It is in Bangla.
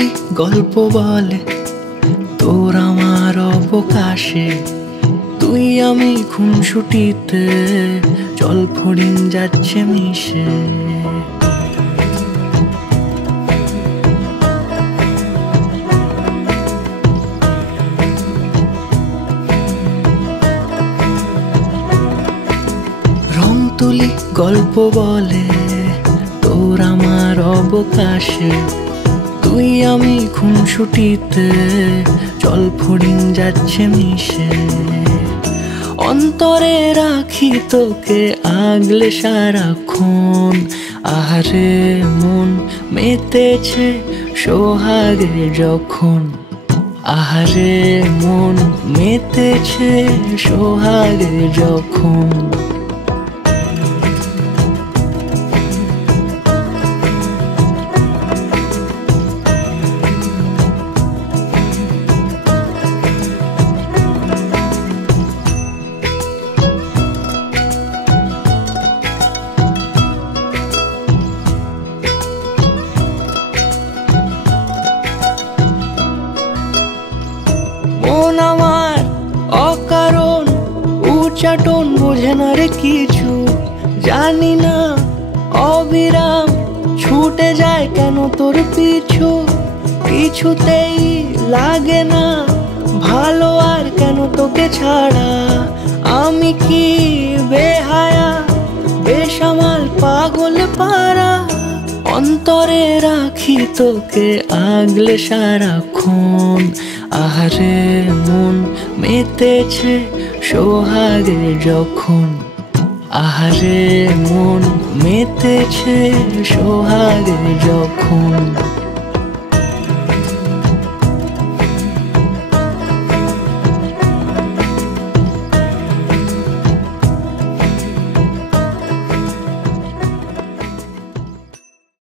তুলি গল্প বলে তোর আমার অবকাশে, তুই আমি খুনসুটিতে জল ফড়িং যাচ্ছে মিশে। রং তুলি গল্প বলে তোর আমার অবকাশে, তুই আমি খুনসুটিতে জল ফড়িং যাচ্ছে মিশে। অন্তরে রাখি তোকে আগলে সারাক্ষণ, আহারে মন মেতেছে সোহাগে যখন, আহারে মন মেতেছে সোহাগে যখন। মন আমার অকারণ উচ্চাটন বোঝে না রে কিছু, জানি না অবিরাম ছুটে যায় কেন তোর পিছু। কিছুতেই লাগে না ভালো আর কেন তোকে ছাড়া, আমি কি বেহায়া বেসামাল পাগল পারা। অন্তরে রাখি তোকে আগলে সারাক্ষণ, আহারে মন মেতেছে সোহাগে যখন, আহারে মন মেতেছে সোহাগে যখন।